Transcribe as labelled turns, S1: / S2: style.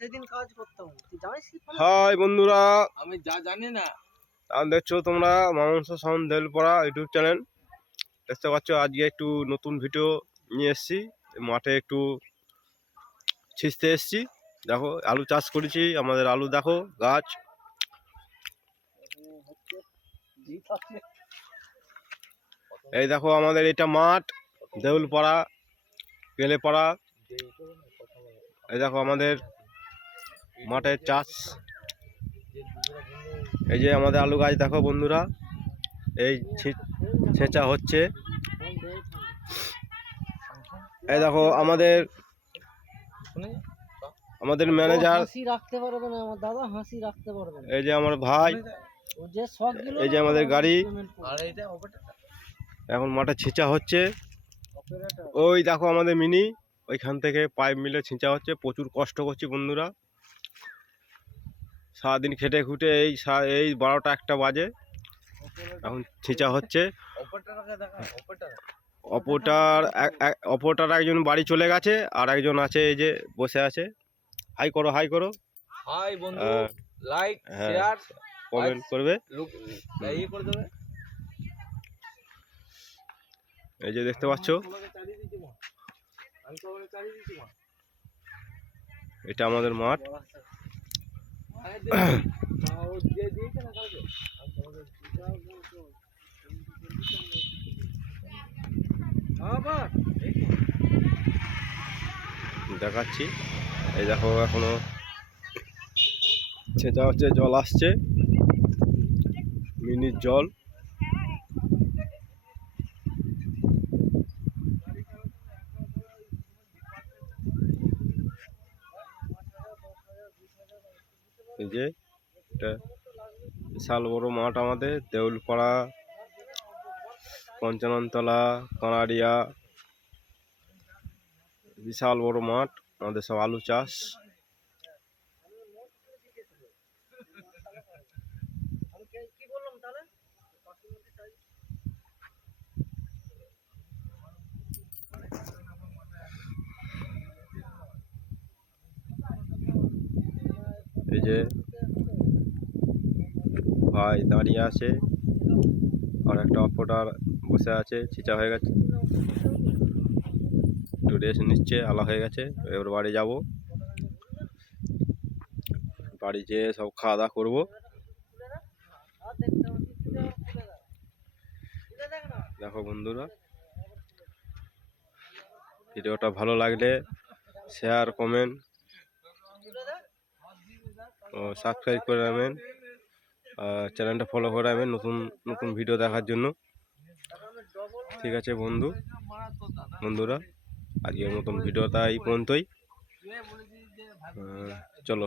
S1: সেদিন কাজ করতাম। তুই জানিস কি
S2: হাই বন্ধুরা।
S3: আমি যা জানি না।
S2: আর দেখছ তোমরা মাংস সাউন্ড দেলপড়া ইউটিউব চ্যানেল। দেখতে পাচ্ছ আজকে একটু নতুন ভিডিও নিয়ে এসেছি। মাঠে একটু ছিঁচতে এসেছি। দেখো আলু চাষ করেছি। আমাদের আলু দেখো গাছ। এই দেখো আমাদের এটা মাঠ দেউলপাড়া পেলেপাড়া এই দেখো আমাদের মাঠের চাষ। এই যে আমাদের আলু গাছ দেখো বন্ধুরা এই ছেঁচা হচ্ছে। এই দেখো আমাদের আমাদের ম্যানেজার
S1: হাসি রাখতে পারবে না আমার দাদা হাসি রাখতে পারবে না।
S2: এই যে আমার ভাই
S1: ও যে শখ
S2: এই যে আমাদের গাড়ি।
S3: আর এটা অপারেটর
S2: এখন মাঠে ছেঁচা হচ্ছে। ওই দেখো আমাদের মিনি ওইখান থেকে পাইপ মিলে ছিঁচা হচ্ছে। প্রচুর কষ্ট করছি বন্ধুরা। সারাদিন খেটে খুটে এই এই বারোটা একটা বাজে। এখন ছিঁচা হচ্ছে।
S3: অপরটার
S2: অপরটার একজন বাড়ি চলে গেছে আর একজন আছে এই যে বসে আছে। হাই করো হাই করো।
S3: হাই বন্ধু লাইক
S2: হ্যাঁ।
S3: শেয়ার
S2: কমেন্ট করবে।
S3: লুক ইয়ে
S2: এই যে দেখতে পাচ্ছ। এটা আমাদের মাঠ। দেখাচ্ছি। এই দেখো এখনও ছেঁচা হচ্ছে জল আসছে। মিনির জল। এই যে, এটা বিশাল বড় মাঠ আমাদের, দেউলপাড়া, পঞ্চাননতলা, কানাড়িয়া, বিশাল বড় মাঠ, আমাদের সব আলু চাষ। এই যে ভাই দাঁড়িয়ে আছে আর একটা অপোটার বসে আছে চিচা হয়ে গেছে। একটু রেস্ট নিচ্ছে, আলা হয়ে গেছে, এবার বাড়ি যাব। বাড়ি যেয়ে সব খাওয়া দাওয়া করব।
S1: দেখ
S2: বন্ধুরা, ভিডিওটা ভালো লাগলে শেয়ার কমেন্ট সাবস্ক্রাইব করে রাখবেন। আর চ্যানেলটা ফলো করে রাখবেন নতুন নতুন ভিডিও দেখার জন্য। ঠিক আছে বন্ধু, বন্ধুরা, আজকের মতন ভিডিওটা এই পর্যন্তই। চলো।